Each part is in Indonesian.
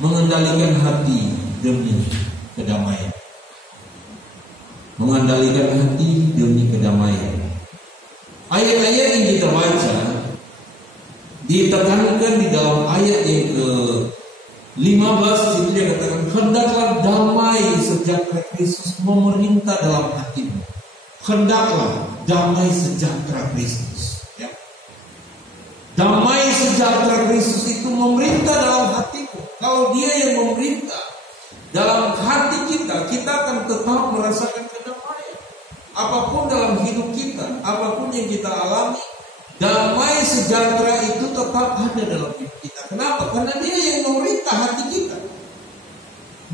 mengendalikan hati demi kedamaian. Mengendalikan hati demi kedamaian. Ayat-ayat yang kita baca ditekankan di dalam ayat yang ke-15 itu dia katakan, hendaklah damai sejahtera Kristus memerintah dalam hatimu. Hendaklah damai sejahtera Kristus, ya. Damai sejahtera Kristus itu memerintah dalam hatimu. Kalau dia yang memerintah dalam hati kita, kita akan tetap merasakan kedamaian. Apapun dalam hidup kita, apapun yang kita alami, damai sejahtera itu tetap ada dalam hidup kita. Kenapa? Karena dia yang memerintah hati kita.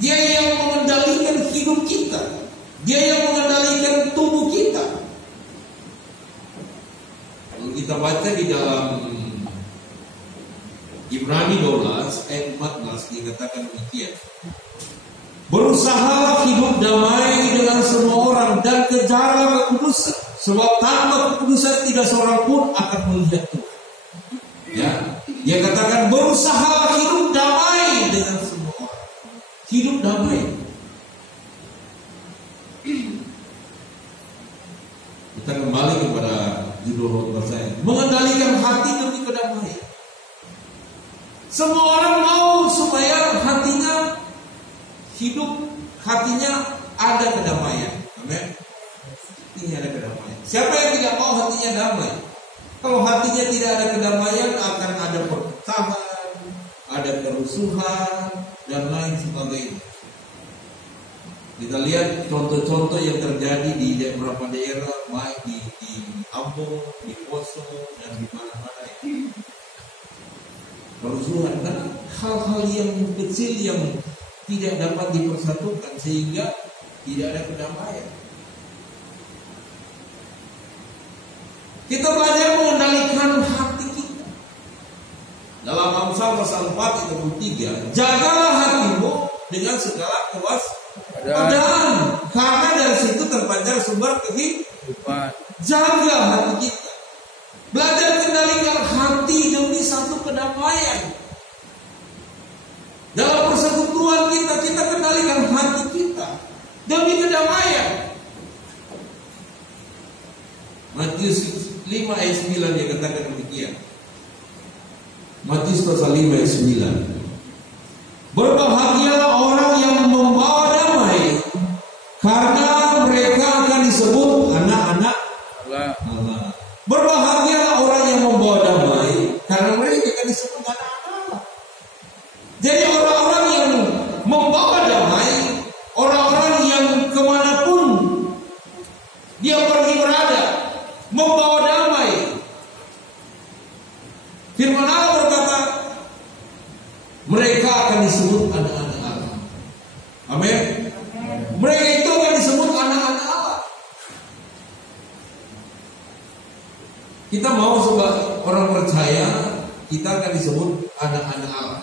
Dia yang mengendalikan hidup kita. Dia yang mengendalikan tubuh kita. Kalau kita baca di dalam Ibrani 12 ayat 14 dikatakan demikian. Berusahalah hidup damai dengan semua orang dan kejarlah kekudusan, sebab tanpa kekudusan tidak seorang pun akan melihat Tuhan. Ya, dia katakan berusahalah hidup damai dengan semua orang. Hidup damai. Kita kembali kepada judul khotbah saya, mengendalikan hati demi kedamaian. Semua orang mau supaya hatinya hidup, hatinya ada kedamaian. Amin. Hatinya ada kedamaian. Siapa yang tidak mau hatinya damai? Kalau hatinya tidak ada kedamaian, akan ada perpecahan, ada kerusuhan, dan lain sebagainya. Kita lihat contoh-contoh yang terjadi di beberapa daerah, baik di Ambon, di Poso, dan di mana-mana ini. Kerusuhan karena hal-hal yang kecil yang tidak dapat dipersatukan sehingga tidak ada kedamaian. Kita belajar mengendalikan hati kita. Dalam Amsal pasal 4 ayat 3, jagalah hatimu dengan segala kewaspadaan, karena dari situ terpancar sumber kehidupan. Jaga hati kita. Belajar kendalikan hati demi satu kedamaian. Dalam persekutuan kita kendalikan hati kita demi kedamaian. Matius 5 ayat 9 dia katakan demikian. Matius pasal 5 ayat 9. Berbahagialah orang yang membawa damai, karena mereka akan disebut anak-anak Allah. Berbahagialah orang yang membawa damai, karena mereka akan disebut anak-anak Allah. Jadi orang-orang yang membawa damai, orang-orang yang kemanapun dia pergi berada, membawa damai. Firman Allah berkata, mereka akan disebut anak-anak Allah. Amin. Mereka itu akan disebut anak-anak Allah. Kita mau sebagai orang percaya, kita akan disebut anak-anak Allah.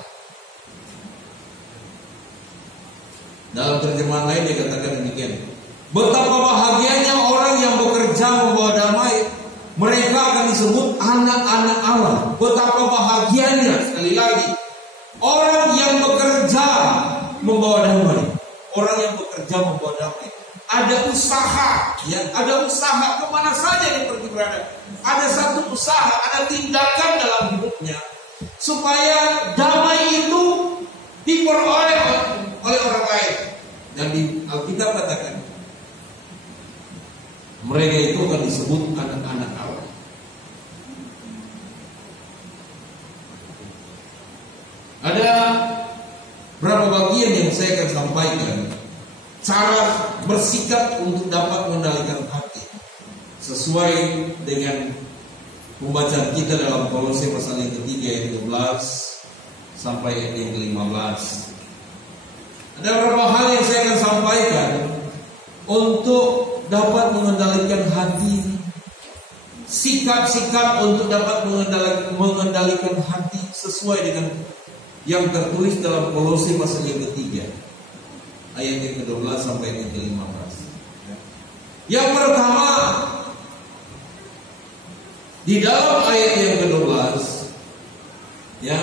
Dalam terjemahan lain dia katakan demikian. Betapa bahagianya orang yang bekerja membawa damai, mereka akan disebut anak-anak Allah. Betapa bahagianya, sekali lagi, orang yang bekerja membawa damai. Orang yang bekerja membawa damai. Ada usaha, ya, ada usaha kemana saja yang pergi berada. Ada satu usaha, ada tindakan dalam hidupnya supaya damai itu diperoleh oleh orang lain. Dan di Alkitab katakan mereka itu akan disebut anak-anak Allah. Ada berapa bagian yang saya akan sampaikan cara bersikap untuk dapat mengendalikan hati sesuai dengan pembacaan kita dalam Kolose pasal yang ketiga ayat 12 sampai ayat yang ke-15. Ada beberapa hal yang saya akan sampaikan untuk dapat mengendalikan hati, sikap-sikap untuk dapat mengendalikan hati sesuai dengan yang tertulis dalam Kolose pasal yang ketiga ayat yang ke-12 sampai yang ke-15. Yang pertama, di dalam ayat yang ke-12, ya,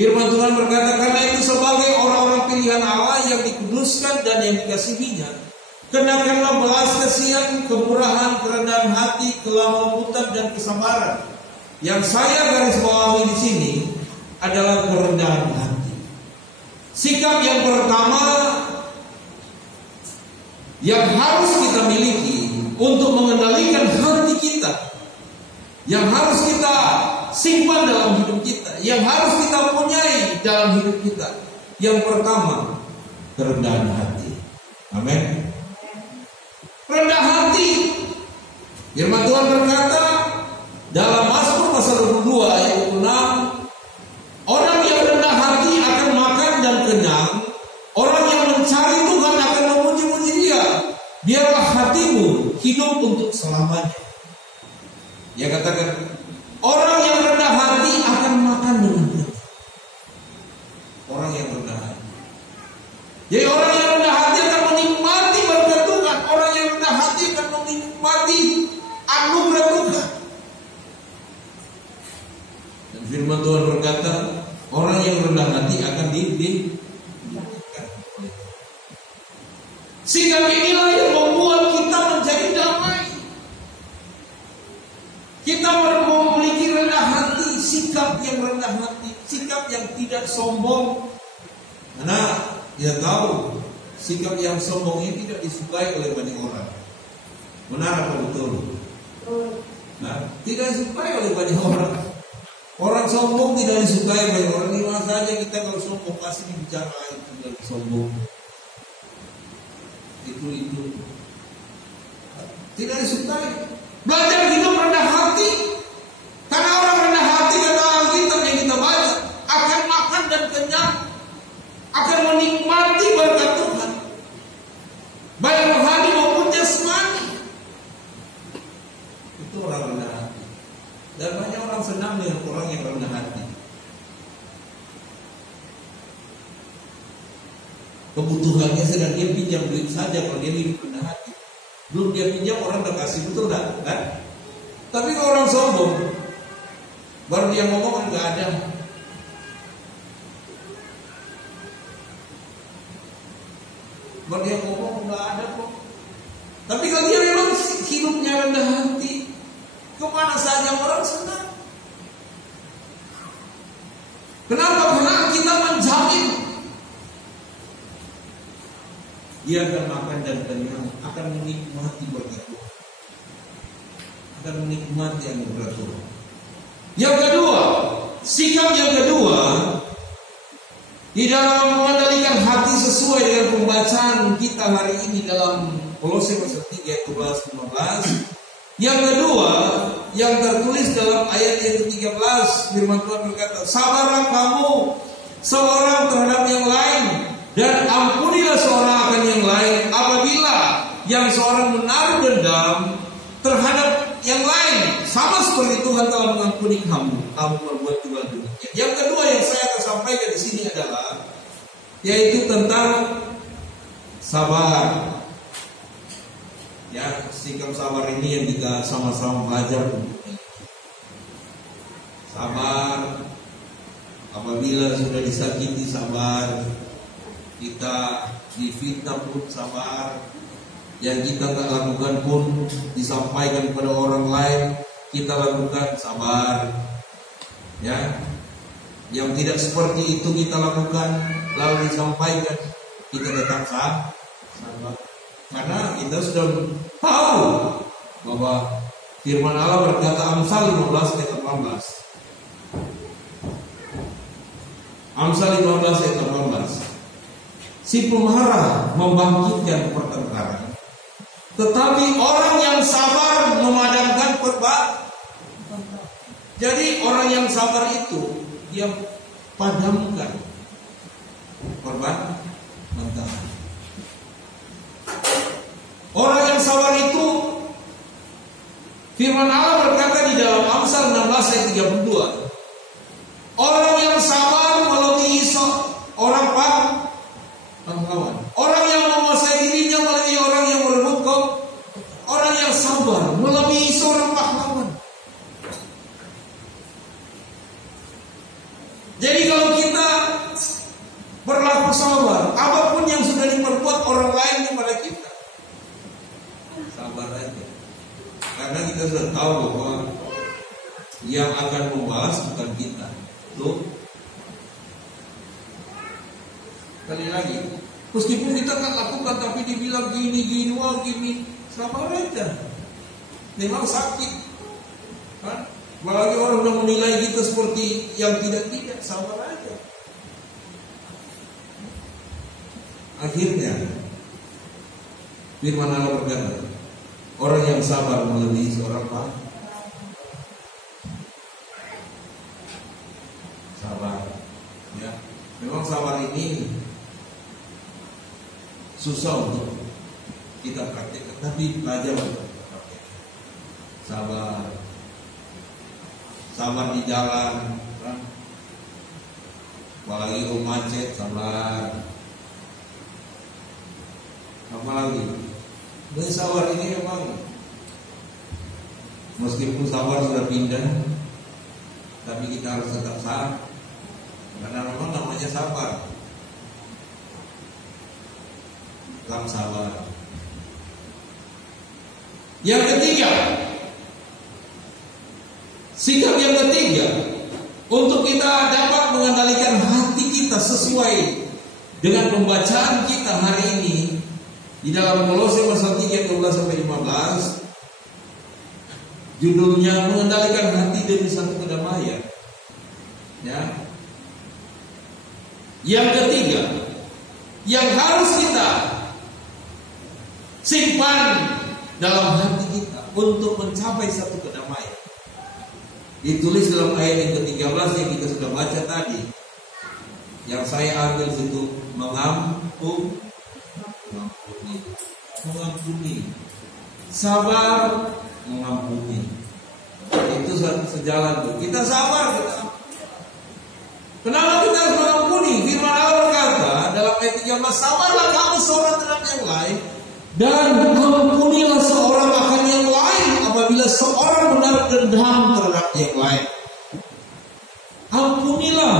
Firman Tuhan berkata, karena itu sebagai orang-orang pilihan Allah yang dikuduskan dan yang dikasihinya, kenakanlah belas kasihan, kemurahan, kerendahan hati, kelembutan dan kesabaran. Yang saya garis bawahi di sini adalah kerendahan hati. Sikap yang pertama yang harus kita miliki untuk mengendalikan hati kita, yang harus kita simpan dalam hidup kita, yang harus kita punyai dalam hidup kita. Yang pertama, kerendahan hati. Amin. Rendah hati. Firman Tuhan berkata dalam Mazmur pasal 22 ayat 6, orang yang rendah hati akan makan dan kenyang, orang yang mencari Tuhan akan memuji-muji Dia. Biarlah hatimu hidup untuk selamanya. Dia katakan, orang yang rendah hati akan makan dengan kenyang. Orang yang rendah hati. Jadi orang yang rendah hati akan menikmati berkat Tuhan. Orang yang rendah hati akan menikmati anugerah Tuhan. Dan firman Tuhan berkata, orang yang rendah hati akan dimuliakan. Sikap inilah yang membuat kita menjadi damai. Kita memiliki rendah hati, sikap yang rendah hati, sikap yang tidak sombong. Karena dia tahu sikap yang sombong ini tidak disukai oleh banyak orang. Benar apa betul? Nah, tidak disukai oleh banyak orang. Orang sombong tidak disukai banyak orang. Di mana saja kita kalau sombong pasti bicara itu dari sombong. Itu tidak disukai. Belajar hidup rendah hati. Karena orang rendah hati, kata Alkitab yang kita baca, akan makan dan kenyang, akan menikmati berkat Tuhan, baik rohani maupun jasmani. Itu orang rendah hati. Dan banyak orang senang dengan orang yang rendah hati. Kebutuhannya sedang dia pinjam duit saja kalau dia hidup rendah hati. Belum dia pinjam orang udah kasih, betul enggak? Kan? Tapi kalau orang sombong, baru dia ngomong enggak ada. Baru dia ngomong enggak ada kok. Tapi kalau dia memang hidupnya rendah hati, kemana saja orang senang. Kenapa? Karena kita menjamin dia akan makan dan kenyang, akan menikmati berkat Tuhan, akan menikmati anugerah Tuhan. Yang kedua, sikap yang kedua di dalam mengendalikan hati sesuai dengan pembacaan kita hari ini dalam Kolose pasal 3 ayat 11-15. Yang kedua, yang tertulis dalam ayat yang ke-13, firman Tuhan berkata, sabarlah kamu seorang terhadap yang lain, dan ampunilah seorang akan yang lain apabila yang seorang menaruh dendam terhadap yang lain, sama seperti Tuhan telah mengampuni kamu berbuat juga demikian. Yang kedua yang saya akan sampaikan di sini adalah yaitu tentang sabar. Ya, sikap sabar ini yang kita sama-sama belajar. Sabar apabila sudah disakiti, sabar. Kita difitnah pun sabar. Yang kita tak lakukan pun disampaikan kepada orang lain, kita lakukan, sabar. Ya, yang tidak seperti itu kita lakukan lalu disampaikan, kita tetap sabar. Karena kita sudah tahu bahwa firman Allah berkata, Amsal 15 ayat 18. Amsal 15 ayat 18. Si pemarah membangkitkan pertengkaran, tetapi orang yang sabar memadamkan pertengkaran. Jadi orang yang sabar itu dia padamkan pertengkaran. Orang yang sabar itu, firman Allah berkata di dalam Amsal 16 ayat 32, orang yang sabar melebihi orang pahlawan. Orang yang menguasai dirinya melebihi orang yang merebut kaum. Orang yang sabar melebihi seorang pahlawan. Jadi kalau kita sudah tahu bahwa yang akan membalas bukan kita. Tuh. Kali lagi, meskipun kita kan lakukan tapi dibilang gini, wah gini, sabar aja. Memang sakit, kan? Apalagi orang udah menilai kita seperti yang tidak, sabar aja. Akhirnya, firman Allah berkata, orang yang sabar melebihi seorang pahlawan. Sabar, ya. Memang sabar ini susah untuk kita praktekkan, tapi belajar untuk praktekkan. Sabar di jalan, kan? Apalagi kalau macet, sabar. Apalagi, dan sabar ini memang meskipun sabar sudah pindah, tapi kita harus tetap sabar, karena memang namanya sabar. Tetap sabar. Yang ketiga, sikap yang ketiga, untuk kita dapat mengendalikan hati kita sesuai dengan pembacaan kita hari ini di dalam Kolose pasal 3 12-15, judulnya mengendalikan hati demi satu kedamaian. Ya. Yang ketiga, yang harus kita simpan dalam hati kita untuk mencapai satu kedamaian, ditulis dalam ayat yang ke-13 yang kita sudah baca tadi, yang saya ambil situ, mengampuni, sabar, mengampuni. Itu sejalan tuh. Kita sabar, kita. Kenapa kita harus mengampuni? Firman Allah berkata dalam ayat 13, sabarlah kamu seorang terhadap yang lain, dan ampunilah seorang akan yang lain apabila seorang menaruh dendam terhadap yang lain. Ampunilah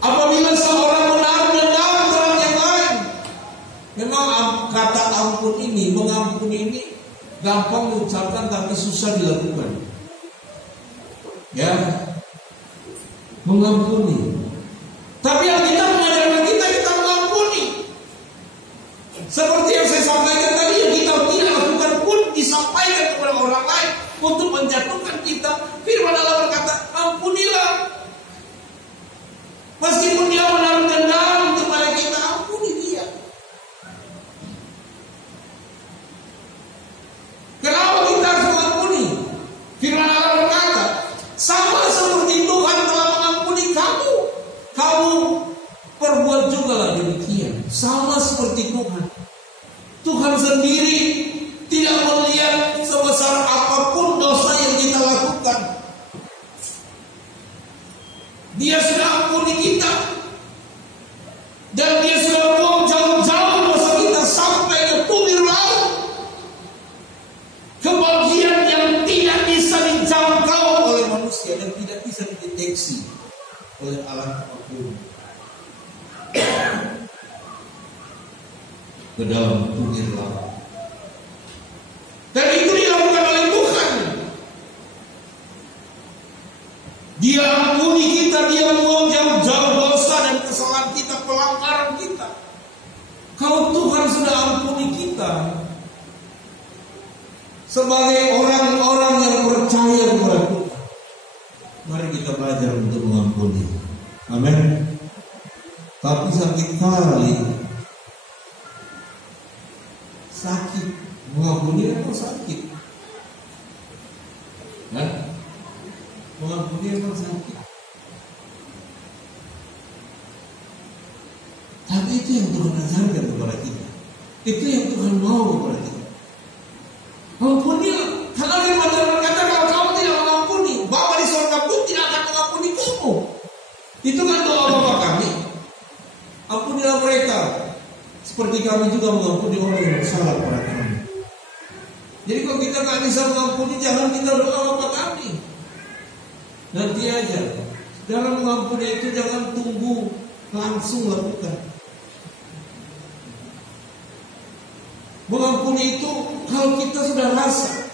apabila seorang menaruh dendam terhadap yang lain. Memang kata ampun ini, mengampuni ini gampang diucapkan tapi susah dilakukan. Ya, mengampuni. Tapi yang kita mengajarkan kita mengampuni. Seperti yang saya sampaikan tadi, yang kita tidak lakukan pun disampaikan kepada orang lain untuk menjatuhkan kita. Firman Allah berkata, ampunilah. Meskipun dia menaruh dendam kepada kita, ampuni dia. Kenapa kita harus mengampuni? Firman Allah berkata, sama seperti Tuhan telah mengampuni kamu, kamu perbuat juga lah demikian. Sama seperti Tuhan. Tuhan sendiri tidak melihat sebesar apapun dosa yang kita lakukan. Dia sudah ampuni kita, dan dia sudah buang jauh-jauh dosa kita sampai ke tumir laut, ke bagian yang tidak bisa dijangkau oleh manusia dan tidak bisa dideteksi oleh alat apapun. Ke dalam tumir laut. Dan itu dilakukan oleh Tuhan. Dia ampuni kita, dia buang jauh-jauh dosa dan kesalahan kita, pelanggaran kita. Kalau Tuhan sudah ampuni kita, sebagai orang-orang yang percaya kepada Tuhan, mari kita belajar untuk mengampuni. Amin. Tapi sakit kali, sakit mengampuni itu sakit, kan? Mengampuni memang sakit. Tapi itu yang Tuhan ajarkan kepada kita. Itu yang Tuhan mau kepada kita. Ampunilah. Karena firman Tuhan berkata, kalau kamu tidak mengampuni, Bapa di surga pun tidak akan mengampuni kamu. Itu kan doa Bapa kami. Ampunilah mereka, seperti kami juga mengampuni orang yang bersalah kepada kami. Jadi kalau kita nggak bisa mengampuni, jangan kita doa Bapa kami. Nanti aja. Dalam mengampuni itu jangan tunggu, langsung lakukan. Mengampuni itu Kalau kita sudah rasa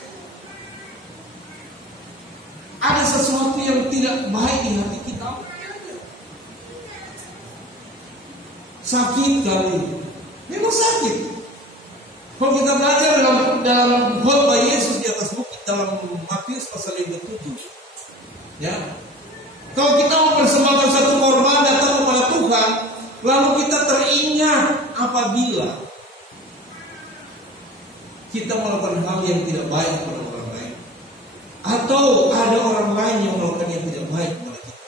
ada sesuatu yang tidak baik di hati kita, sakit kali, memang sakit. Kalau kita belajar dalam khotbah Yesus di atas bukit dalam Matius pasal 7, ya, kalau kita mau persembahkan satu korban datang kepada Tuhan, lalu kita teringat apabila kita melakukan hal yang tidak baik kepada orang lain, atau ada orang lain yang melakukan yang tidak baik kepada kita,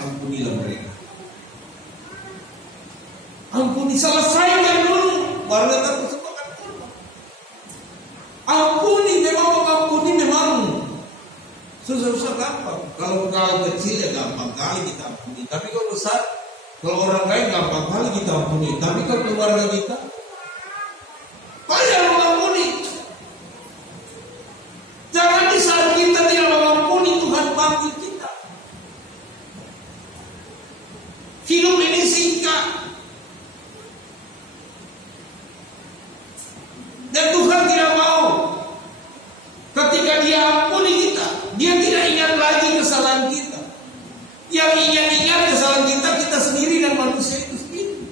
ampunilah mereka. Ampuni, selesaikan dulu, baru datang persembahkan korban. Ampuni, memang mengampuni memang susah-susah gampang. Kalau kecil ya gampang kali kita ampuni. Tapi kalau besar, kalau orang lain gampang kali kita ampuni. Tapi kalau keluarga kita, payah mengampuni. Jangan di saat kita tidak mengampuni, Tuhan panggil kita. Hidup ini singkat, dan Tuhan tidak mau ketika Dia ampuni kita, Dia tidak ingat lagi kesalahan kita. Yang ingat kesalahan kita sendiri dan manusia itu sendiri.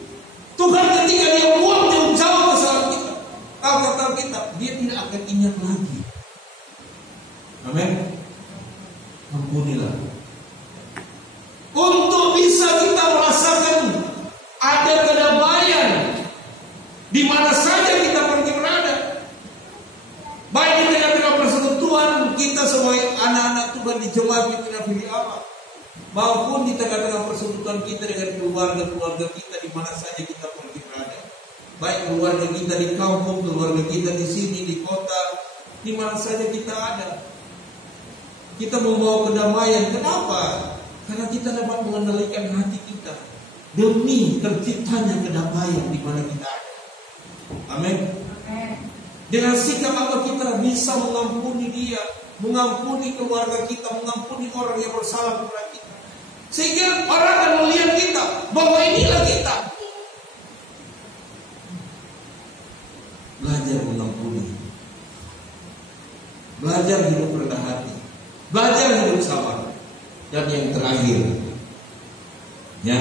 Tuhan ketika Dia buang jauh-jauh kesalahan kita, kata kita, Dia tidak akan ingat lagi. Amin. Ampunilah. Untuk bisa kita merasakan ada kedamaian di mana saja kita pergi berada, baik di tengah-tengah persekutuan kita sebagai anak-anak Tuhan di jemaat Fili Allah, maupun di tengah-tengah persekutuan kita dengan keluarga-keluarga kita di mana saja kita pergi berada, baik keluarga kita di kampung, keluarga kita di sini di kota, di mana saja kita ada, kita membawa kedamaian. Kenapa? Karena kita dapat mengendalikan hati kita demi terciptanya kedamaian di mana kita ada. Amin. Dengan sikap apa kita bisa mengampuni dia, mengampuni keluarga kita, mengampuni orang yang bersalah kepada kita, sehingga orang akan melihat kita bahwa inilah kita. Belajar mengampuni, belajar hidup rendah hati, belajar hidup sabar. Dan yang terakhir, ya,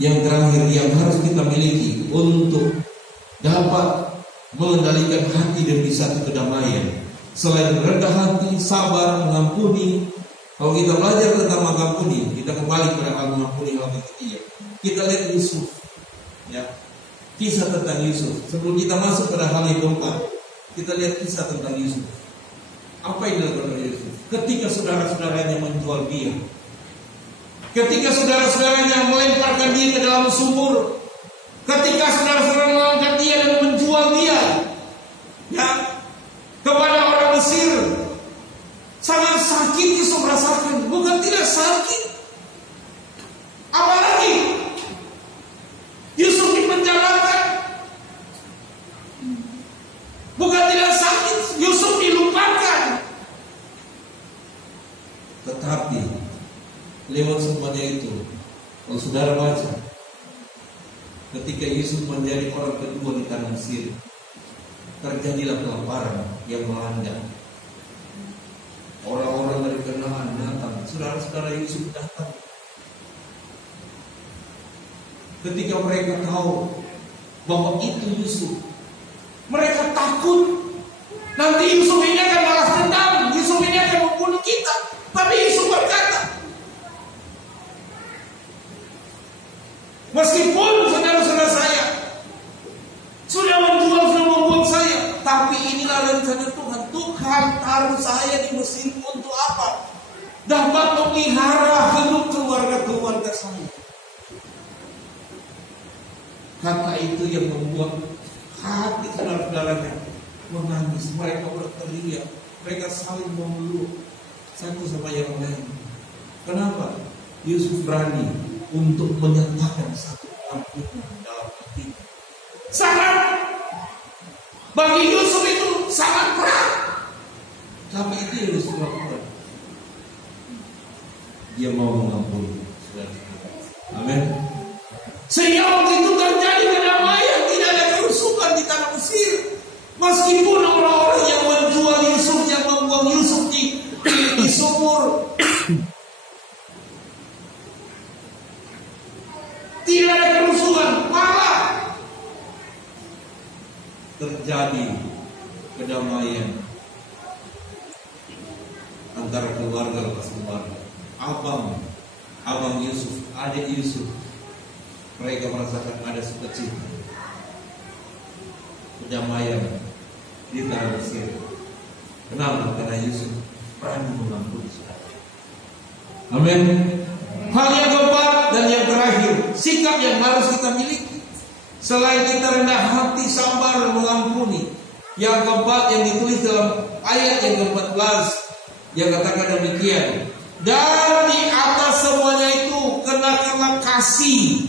yang terakhir yang harus kita miliki untuk dapat mengendalikan hati demi satu kedamaian, selain rendah hati, sabar, mengampuni. Kalau kita belajar tentang mengampuni, kita kembali pada hal mengampuni hal ketiga. Kita lihat Yusuf, ya, kisah tentang Yusuf. Sebelum kita masuk pada hal yang keempat, kita lihat kisah tentang Yusuf. Apa yang dilakukan oleh Yusuf? Ketika saudara-saudaranya menjual dia, ketika saudara-saudaranya melemparkan dia ke dalam sumur, ketika saudara-saudara mengangkat dia dan menjual dia, ya, kepada orang Mesir, sangat sakit Yusuf rasakan. Bukan tidak sakit, apalagi Yusuf dipenjarakan. Bukan tidak sakit, Yusuf dilupakan. Tetapi lewat semuanya itu, kalau saudara baca, ketika Yusuf menjadi orang kedua di tanah Mesir, terjadilah kelaparan yang melanda. Orang-orang dari Kanaan datang, saudara-saudara Yusuf datang. Ketika mereka tahu bahwa itu Yusuf, mereka takut. Nanti Yusuf ini akan balas dendam, Yusuf ini akan membunuh kita. Tapi Yusuf berkata, meskipun saudara-saudara saya sudah menjual, sudah membuang saya, tapi inilah rencana Tuhan. Tuhan taruh saya di Mesir untuk apa? Dapat memelihara hidup keluarga-keluarga saya. Kata itu yang membuat hati saudara-saudaranya menangis. Mereka berteriak, mereka saling memeluk satu sama yang lain. Kenapa? Yusuf berani untuk menyatakan satu ampunan dalam hatinya. Sangat, bagi Yusuf itu sangat berat. Tapi itu yang Yusuf lakukan. Dia mau mengampuni. Amin. Sehingga waktu itu terjadi kedamaian, tidak ada kerusuhan di tanah Mesir. Meskipun orang terjadi kedamaian antara keluarga lepas keluarga. Abang Yusuf, adik Yusuf, mereka merasakan ada sukacita, kedamaian di tanah Mesir. Kenapa? Karena Yusuf berani mengampuni saudara. Amin. Hal yang keempat dan yang terakhir, sikap yang harus kita miliki selain kita rendah hati, sabar, dan mengampuni. Yang keempat yang ditulis dalam ayat yang ke-14 yang katakan demikian. Dan di atas semuanya itu kenakanlah kasih.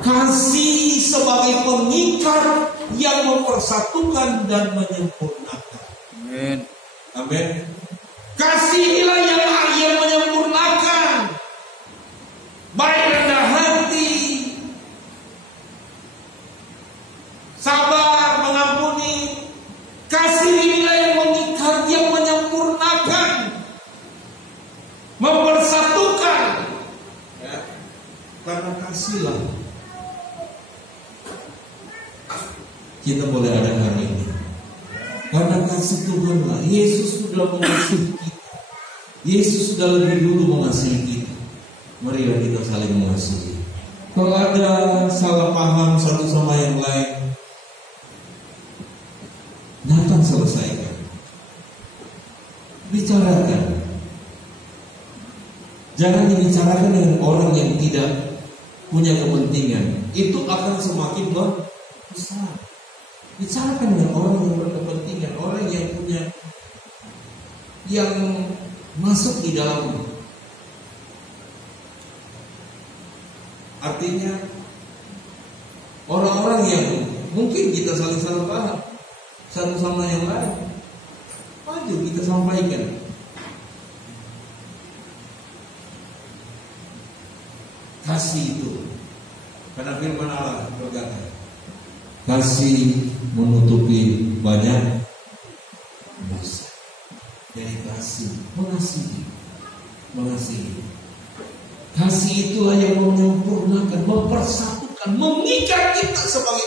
Kasih sebagai pengikat yang mempersatukan dan menyempurnakan. Amin. Amin. Kasih inilah yang menyempurnakan. Baik rendah hati, sabar, mengampuni. Kasih inilah yang mengikat, yang menyempurnakan, mempersatukan. Ya. Karena kasihlah kita boleh ada hari ini. Karena kasih Tuhanlah, Yesus sudah mengasihi kita. Yesus sudah lebih dulu mengasihi kita. Marilah kita saling mengasihi. Kalau ada salah paham satu sama yang lain, datang selesaikan. Bicarakan. Jangan dibicarakan dengan orang yang tidak punya kepentingan. Itu akan semakin besar. Bicarakan dengan orang yang berkepentingan, orang yang punya, yang masuk di dalam. Artinya orang-orang yang mungkin kita saling paham satu sama yang lain, maju kita sampaikan. Kasih itu, karena firman Allah berkata, kasih menutupi banyak dosa. Jadi kasih, mengasihi. Kasih itulah yang menyempurnakan, mempersatukan, mengikat kita sebagai